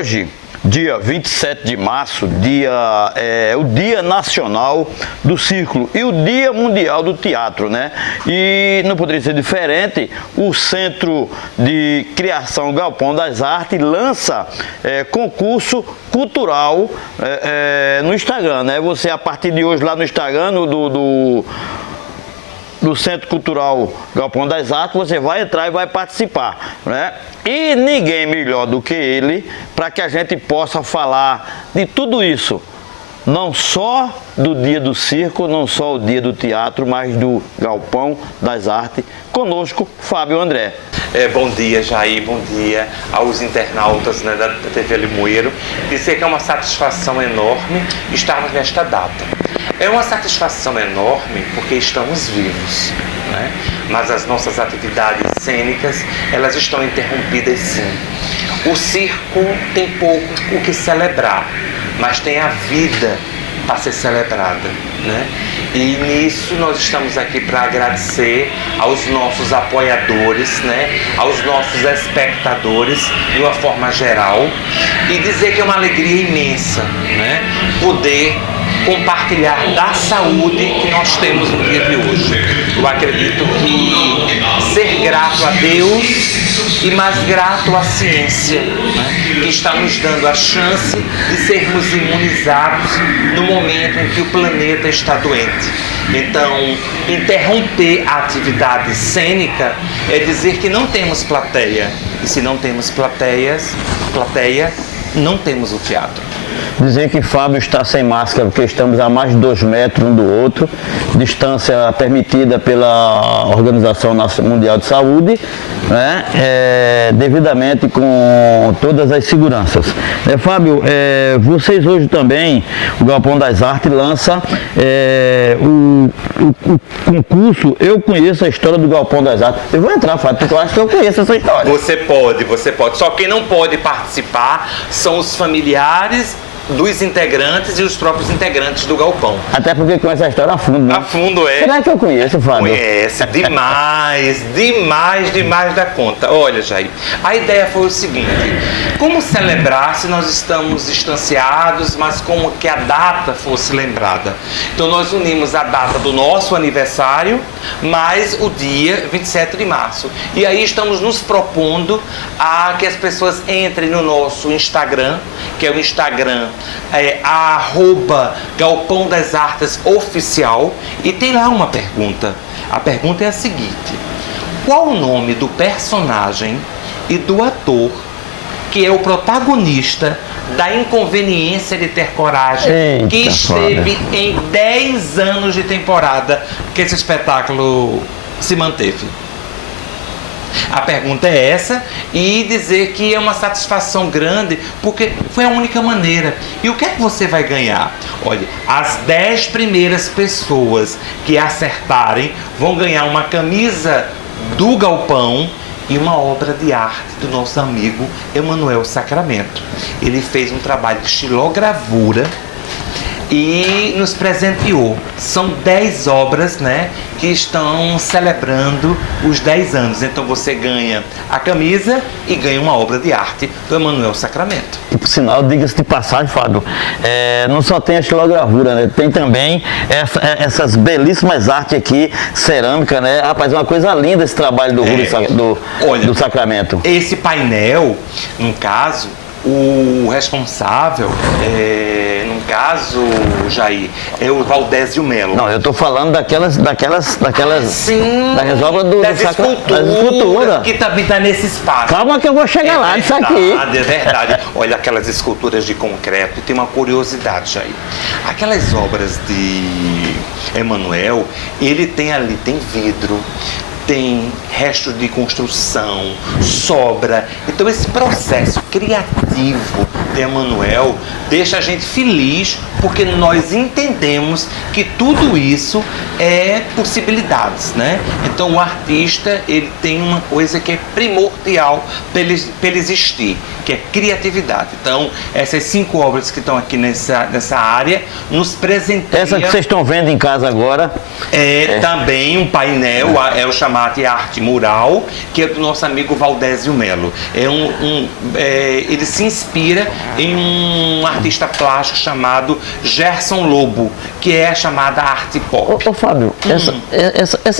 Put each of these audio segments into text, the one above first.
Hoje, dia 27 de março, o Dia Nacional do Círculo e o Dia Mundial do Teatro, né? E não poderia ser diferente, o Centro de Criação Galpão das Artes lança concurso cultural no Instagram, né? Você, a partir de hoje, lá no Instagram do Centro Cultural Galpão das Artes, você vai entrar e vai participar, né? E ninguém melhor do que ele para que a gente possa falar de tudo isso, não só do Dia do Circo, não só o Dia do Teatro, mas do Galpão das Artes. Conosco, Fábio André. Bom dia, Jair, bom dia aos internautas, né, da TV Limoeiro. Dizer que é uma satisfação enorme estarmos nesta data. É uma satisfação enorme porque estamos vivos, né? Mas as nossas atividades cênicas, elas estão interrompidas, sim. O circo tem pouco o que celebrar, mas tem a vida para ser celebrada, né? E nisso nós estamos aqui para agradecer aos nossos apoiadores, né? Aos nossos espectadores de uma forma geral, e dizer que é uma alegria imensa, né? Poder compartilhar da saúde que nós temos no dia de hoje. Eu acredito que ser grato a Deus e mais grato à ciência, né, que está nos dando a chance de sermos imunizados no momento em que o planeta está doente. Então, interromper a atividade cênica é dizer que não temos plateia. E se não temos plateia, não temos o teatro. Dizer que Fábio está sem máscara porque estamos a mais de 2 metros um do outro, distância permitida pela Organização Mundial de Saúde, né? Devidamente com todas as seguranças. Fábio, vocês hoje também, o Galpão das Artes lança o concurso. Eu conheço a história do Galpão das Artes. Eu vou entrar, Fábio, porque eu acho que eu conheço essa história. Você pode. Só quem não pode participar são os familiares dos integrantes e os próprios integrantes do galpão. Até porque conhece a história a fundo, né? A fundo, é. Será que eu conheço, Fábio? Conhece, demais da conta. Olha, Jair, a ideia foi o seguinte: como celebrar se nós estamos distanciados, mas como que a data fosse lembrada? Então nós unimos a data do nosso aniversário, mais o dia 27 de março. E aí estamos nos propondo a que as pessoas entrem no nosso Instagram, que é o Instagram @Galpão das Artes Oficial, e tem lá uma pergunta. A pergunta é a seguinte: qual o nome do personagem e do ator que é o protagonista da Inconveniência de Ter Coragem, que esteve em 10 anos de temporada que esse espetáculo se manteve? A pergunta é essa, e dizer que é uma satisfação grande, porque foi a única maneira. E o que é que você vai ganhar? Olha, as 10 primeiras pessoas que acertarem vão ganhar uma camisa do Galpão e uma obra de arte do nosso amigo Emanuel Sacramento. Ele fez um trabalho de xilogravura e nos presenteou. São 10 obras, né, que estão celebrando os 10 anos. Então você ganha a camisa e ganha uma obra de arte do Emanuel Sacramento. E por sinal, diga-se de passagem, Fábio, não só tem a xilogravura, né, tem também essas belíssimas artes aqui, cerâmica, né? Rapaz, é uma coisa linda esse trabalho do Sacramento. Esse painel, no caso, o responsável, no caso, Jair, é o Valdésio Melo. Não, eu estou falando daquelas sim, das obras das esculturas que também está nesse espaço. Calma que eu vou chegar lá disso aqui. É verdade. Olha, aquelas esculturas de concreto, tem uma curiosidade, Jair. Aquelas obras de Emanuel, ele tem ali, tem vidro, tem restos de construção, sobra. Então esse processo criativo de Emanuel deixa a gente feliz porque nós entendemos que tudo isso é possibilidades, né? Então o artista, ele tem uma coisa que é primordial para ele existir, que é criatividade. Então essas 5 obras que estão aqui nessa área nos presenteiam. Essa que vocês estão vendo em casa agora também um painel, é o chamado Arte Mural, que é do nosso amigo Valdésio Melo. Ele se inspira em um artista plástico chamado Gerson Lobo, que é a chamada arte pop. Ô Fábio,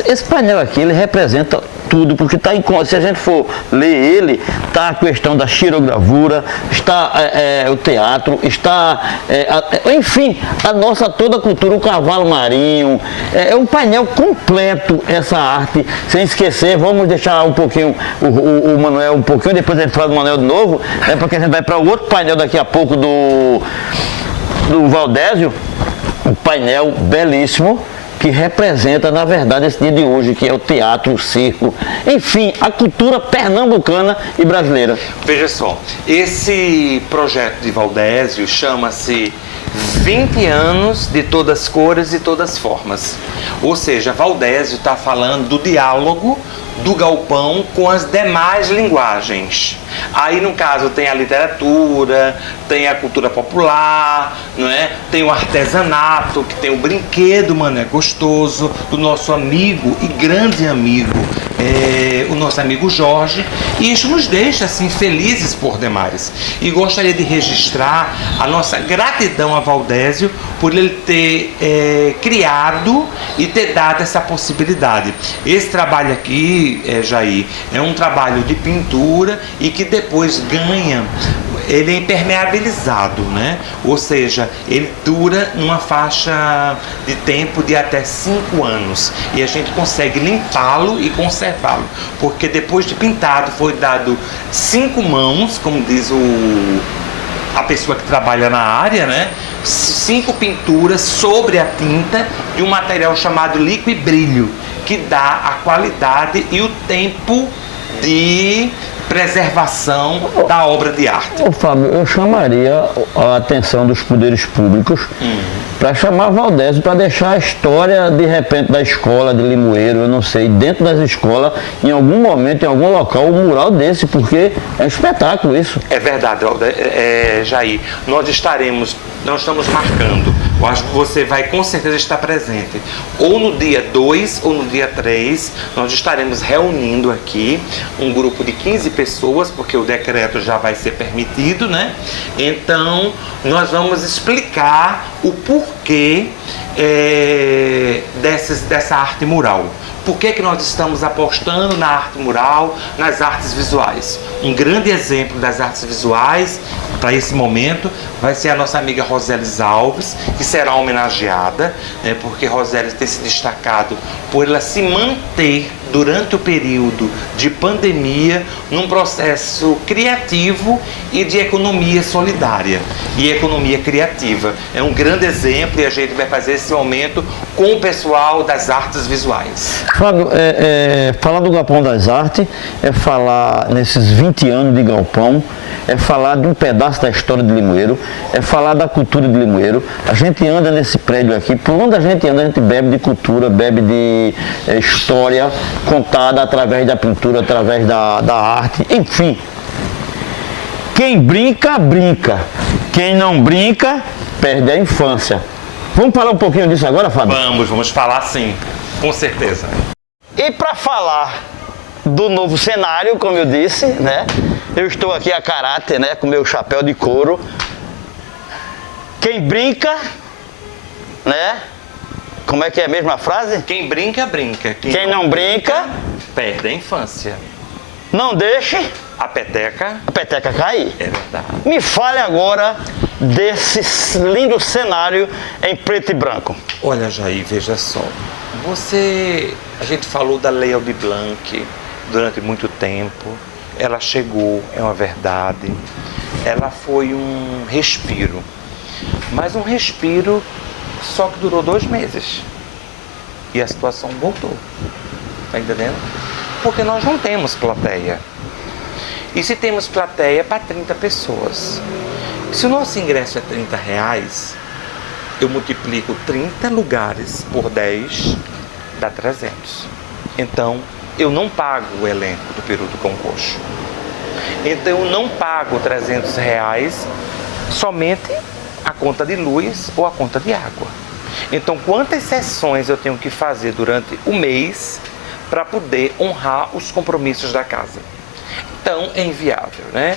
esse painel aqui, ele representa tudo, porque está em conta. Se a gente for ler ele, está a questão da xilogravura, está o teatro, está, enfim, a nossa toda a cultura, o cavalo marinho. É um painel completo essa arte. Sem esquecer, vamos deixar um pouquinho o Manuel um pouquinho, depois a gente fala do Manuel de novo, porque a gente vai para o outro painel daqui a pouco do Valdésio, um painel belíssimo, que representa, na verdade, esse dia de hoje, que é o teatro, o circo, enfim, a cultura pernambucana e brasileira. Veja só, esse projeto de Valdésio chama-se 20 anos de todas as cores e todas as formas. Ou seja, Valdésio está falando do diálogo do galpão com as demais linguagens. Aí, no caso, tem a literatura, tem a cultura popular, não é? Tem o artesanato, que tem o brinquedo, mano, é gostoso, do nosso amigo e grande amigo, o nosso amigo Jorge. E isso nos deixa, assim, felizes por demais. E gostaria de registrar a nossa gratidão a Valdésio por ele ter criado e ter dado essa possibilidade. Esse trabalho aqui, Jair, é um trabalho de pintura e que depois ganha, ele é impermeabilizado, né? Ou seja, ele dura numa faixa de tempo de até 5 anos e a gente consegue limpá-lo e conservá-lo, porque depois de pintado foi dado 5 mãos, como diz a pessoa que trabalha na área, né? 5 pinturas sobre a tinta de um material chamado liquibrilho, que dá a qualidade e o tempo de preservação da obra de arte. Ô Fábio, eu chamaria a atenção dos poderes públicos para chamar Valdésio, para deixar a história, de repente, da escola de Limoeiro, eu não sei, dentro das escolas, em algum momento, em algum local, um mural desse, porque é um espetáculo isso. É verdade, Jair. Nós estamos marcando, eu acho que você vai com certeza estar presente, ou no dia 2 ou no dia 3, nós estaremos reunindo aqui um grupo de 15 pessoas, porque o decreto já vai ser permitido, né? Então, nós vamos explicar o porquê dessa arte mural. Por que nós estamos apostando na arte mural, nas artes visuais? Um grande exemplo das artes visuais para esse momento vai ser a nossa amiga Rosélis Alves, que será homenageada, né, porque Rosélis tem se destacado por ela se manter durante o período de pandemia num processo criativo e de economia solidária e economia criativa. É um grande exemplo e a gente vai fazer esse momento com o pessoal das artes visuais. Fábio, falar do Galpão das Artes é falar nesses 20 anos de galpão, é falar de um pedaço da história de Limoeiro, é falar da cultura de Limoeiro. A gente anda nesse prédio aqui, por onde a gente anda, a gente bebe de cultura, bebe de história contada através da pintura, através da arte, enfim. Quem brinca, brinca. Quem não brinca, perde a infância. Vamos falar um pouquinho disso agora, Fábio? Vamos falar sim, com certeza. E para falar do novo cenário, como eu disse, né? Eu estou aqui a caráter, né? Com meu chapéu de couro. Quem brinca, né? Como é que é a mesma frase? Quem brinca, brinca. Quem não brinca, perde a infância. Não deixe a peteca cair. É verdade. Me fale agora desse lindo cenário em preto e branco. Olha, Jair, veja só. A gente falou da Lei Aldir Blanc durante muito tempo. Ela chegou, é uma verdade. Ela foi um respiro. Mas um respiro só que durou 2 meses. E a situação voltou. Tá entendendo? Porque nós não temos plateia. E se temos plateia para 30 pessoas. Se o nosso ingresso é R$30, eu multiplico 30 lugares por 10, dá 300. Então, eu não pago o elenco do Peru do Cão Coxo. Então, eu não pago R$300 somente a conta de luz ou a conta de água. Então, quantas sessões eu tenho que fazer durante o mês para poder honrar os compromissos da casa? Então, é inviável, né?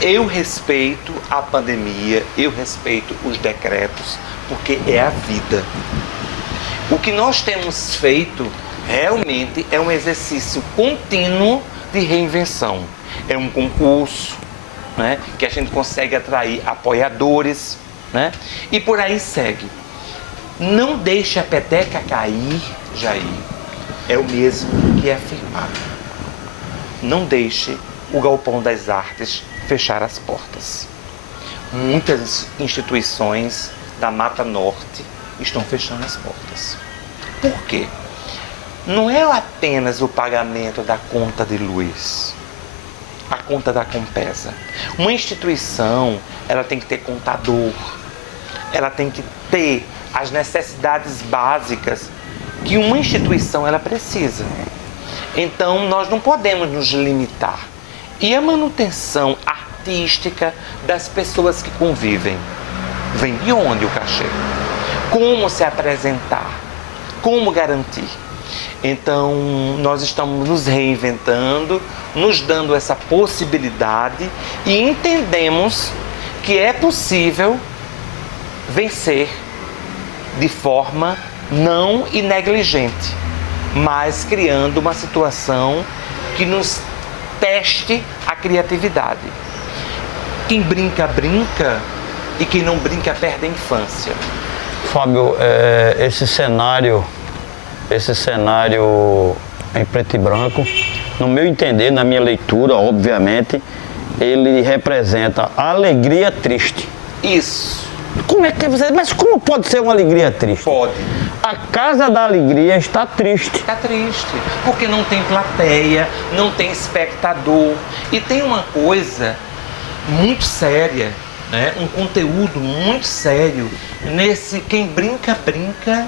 Eu respeito a pandemia, eu respeito os decretos, porque é a vida. O que nós temos feito realmente é um exercício contínuo de reinvenção. É um concurso, né, que a gente consegue atrair apoiadores, né, e por aí segue. Não deixe a peteca cair, Jair. É o mesmo que afirmar. Não deixe o Galpão das Artes fechar as portas. Muitas instituições da Mata Norte estão fechando as portas. Por quê? Não é apenas o pagamento da conta de luz, a conta da Compesa. Uma instituição, ela tem que ter contador, ela tem que ter as necessidades básicas que uma instituição ela precisa. Então, nós não podemos nos limitar. E a manutenção artística das pessoas que convivem? Vem de onde o cachê? Como se apresentar? Como garantir? Então, nós estamos nos reinventando, nos dando essa possibilidade e entendemos que é possível vencer de forma não negligente, mas criando uma situação que nos teste a criatividade. Quem brinca, brinca, e quem não brinca perde a infância. Fábio, esse cenário em preto e branco, no meu entender, na minha leitura, obviamente, ele representa a alegria triste. Isso. Como é que você... Mas como pode ser uma alegria triste? Pode. A Casa da Alegria está triste. Está triste, porque não tem plateia, não tem espectador. E tem uma coisa muito séria, né? Um conteúdo muito sério nesse quem brinca, brinca,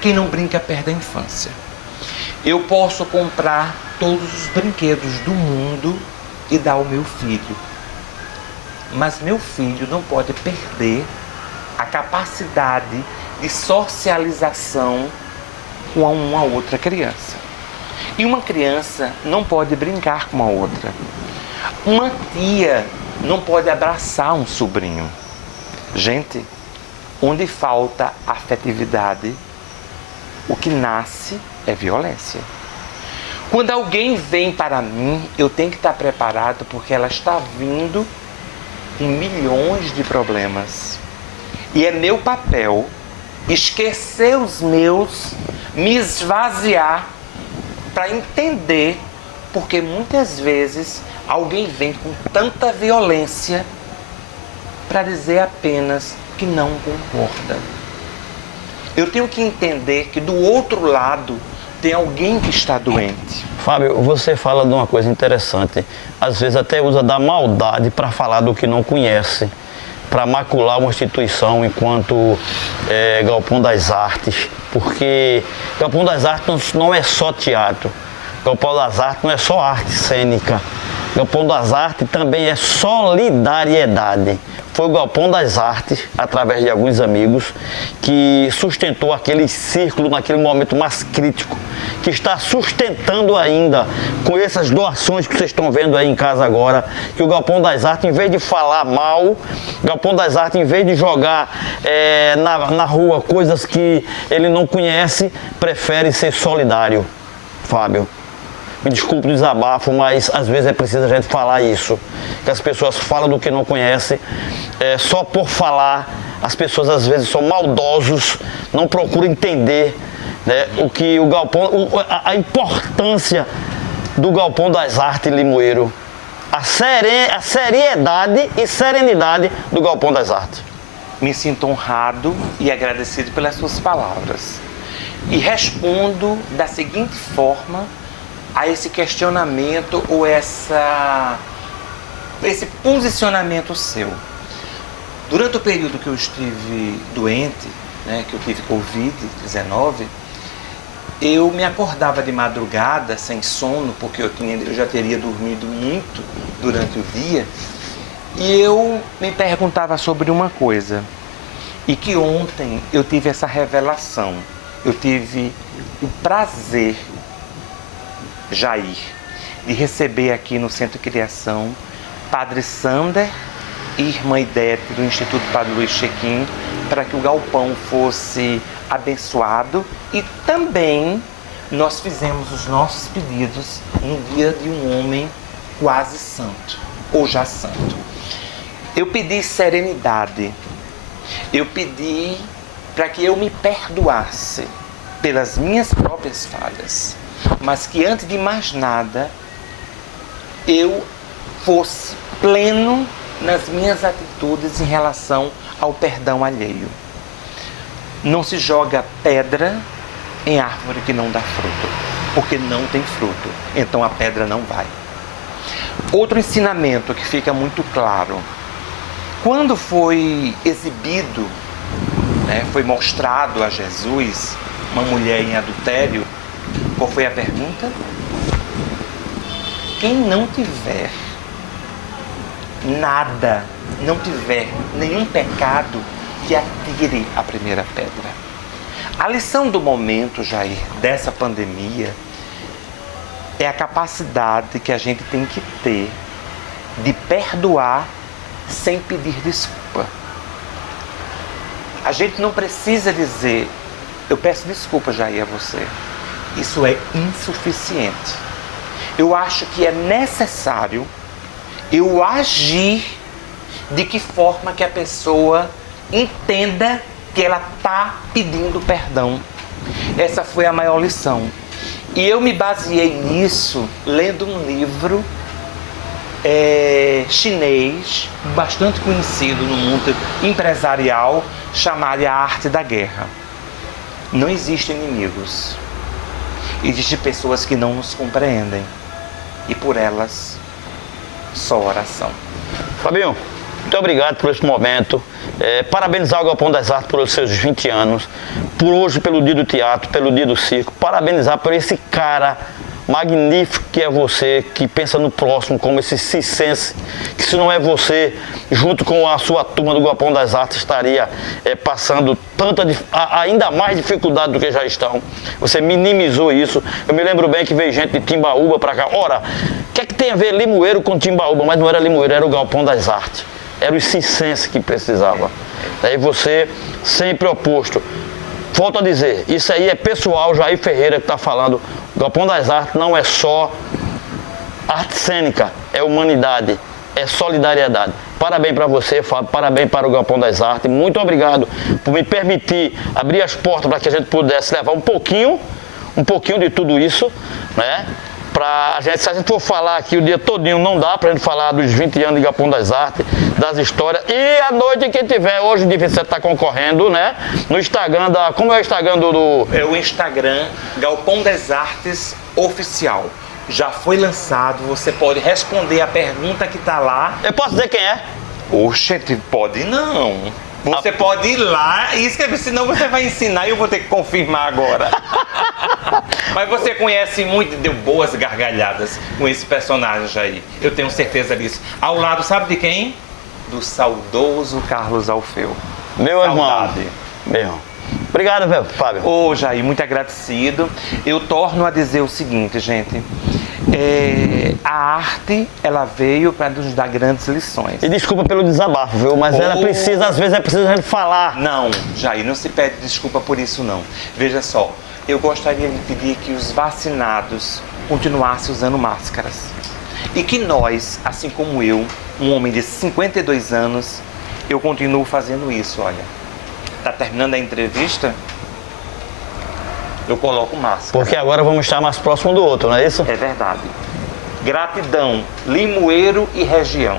quem não brinca perde a infância. Eu posso comprar todos os brinquedos do mundo e dar ao meu filho. Mas meu filho não pode perder a capacidade de socialização com uma outra criança. E uma criança não pode brincar com a outra. Uma tia não pode abraçar um sobrinho. Gente, onde falta afetividade, o que nasce é violência. Quando alguém vem para mim, eu tenho que estar preparado, porque ela está vindo com milhões de problemas. E é meu papel esquecer os meus, me esvaziar para entender, porque muitas vezes alguém vem com tanta violência para dizer apenas que não concorda. Eu tenho que entender que do outro lado tem alguém que está doente. Fábio, você fala de uma coisa interessante. Às vezes até usa da maldade para falar do que não conhece, para macular uma instituição enquanto Galpão das Artes, porque Galpão das Artes não é só teatro, Galpão das Artes não é só arte cênica, Galpão das Artes também é solidariedade. Foi o Galpão das Artes, através de alguns amigos, que sustentou aquele círculo naquele momento mais crítico, que está sustentando ainda com essas doações que vocês estão vendo aí em casa agora, que o Galpão das Artes, em vez de falar mal, o Galpão das Artes, em vez de jogar na rua coisas que ele não conhece, prefere ser solidário. Fábio, me desculpe o desabafo, mas às vezes é preciso a gente falar isso, que as pessoas falam do que não conhecem, só por falar. As pessoas às vezes são maldosos, não procuram entender, né, o que o Galpão, a importância do Galpão das Artes Limoeiro, a seriedade e serenidade do Galpão das Artes. Me sinto honrado e agradecido pelas suas palavras. E respondo da seguinte forma a esse questionamento ou esse posicionamento seu. Durante o período que eu estive doente, né, que eu tive Covid-19, eu me acordava de madrugada sem sono, porque eu já teria dormido muito durante o dia, e eu me perguntava sobre uma coisa, e que ontem eu tive essa revelação. Eu tive o prazer, Jair, de receber aqui no Centro de Criação Padre Sander e Irmã Idete do Instituto Padre Luiz Chequim, para que o galpão fosse abençoado, e também nós fizemos os nossos pedidos no dia de um homem quase santo, ou já santo. Eu pedi serenidade, eu pedi para que eu me perdoasse pelas minhas próprias falhas, mas que antes de mais nada eu fosse pleno nas minhas atitudes em relação ao perdão alheio. Não se joga pedra em árvore que não dá fruto, porque não tem fruto, então a pedra não vai. Outro ensinamento que fica muito claro: quando foi exibido, né, foi mostrado a Jesus uma mulher em adultério, qual foi a pergunta? Quem não tiver nada, não tiver nenhum pecado, que atire a primeira pedra. A lição do momento, Jair, dessa pandemia, é a capacidade que a gente tem que ter de perdoar sem pedir desculpa. A gente não precisa dizer: eu peço desculpa, Jair, a você. Isso é insuficiente. Eu acho que é necessário eu agir de que forma que a pessoa entenda que ela está pedindo perdão. Essa foi a maior lição. E eu me baseei nisso lendo um livro chinês, bastante conhecido no mundo empresarial, chamado A Arte da Guerra. Não existem inimigos. Existem pessoas que não nos compreendem. E por elas, só oração. Fabinho, muito obrigado por esse momento. Parabenizar o Galpão das Artes pelos seus 20 anos. Por hoje, pelo dia do teatro, pelo dia do circo. Parabenizar por esse cara magnífico que é você, que pensa no próximo, como esse circense, que se não é você, junto com a sua turma do Galpão das Artes, estaria passando ainda mais dificuldade do que já estão. Você minimizou isso. Eu me lembro bem que veio gente de Timbaúba para cá. Ora, o que é que tem a ver Limoeiro com Timbaúba? Mas não era Limoeiro, era o Galpão das Artes. Era o circense que precisava. Daí você sempre oposto. Volto a dizer, isso aí é pessoal, Jair Ferreira que está falando. O Galpão das Artes não é só arte cênica, é humanidade, é solidariedade. Parabéns para você, Fábio, parabéns para o Galpão das Artes. Muito obrigado por me permitir abrir as portas para que a gente pudesse levar um pouquinho de tudo isso, né? Se a gente for falar aqui o dia todinho, não dá pra gente falar dos 20 anos de Galpão das Artes, das histórias. E à noite, quem tiver, hoje você tá concorrendo, né? No Instagram como é o Instagram do... É o Instagram Galpão das Artes Oficial. Já foi lançado, você pode responder a pergunta que tá lá. Eu posso dizer quem é? Oxe, pode não. Você pode ir lá e escrever, senão você vai ensinar e eu vou ter que confirmar agora. Mas você conhece muito, deu boas gargalhadas com esse personagem, Jair. Eu tenho certeza disso. Ao lado, sabe de quem? Do saudoso Carlos Alfeu. Meu irmão. Meu irmão. Obrigado, Fábio. Ô, Jair, muito agradecido. Eu torno a dizer o seguinte, gente. A arte, ela veio para nos dar grandes lições. E desculpa pelo desabafo, viu? Mas ela precisa, às vezes é preciso a gente falar. Não, Jair, não se pede desculpa por isso, não. Veja só, eu gostaria de pedir que os vacinados continuassem usando máscaras. E que nós, assim como eu, um homem de 52 anos, eu continuo fazendo isso, olha. Tá terminando a entrevista? Eu coloco máscara. Porque agora vamos estar mais próximo do outro, não é isso? É verdade. Gratidão, Limoeiro e região.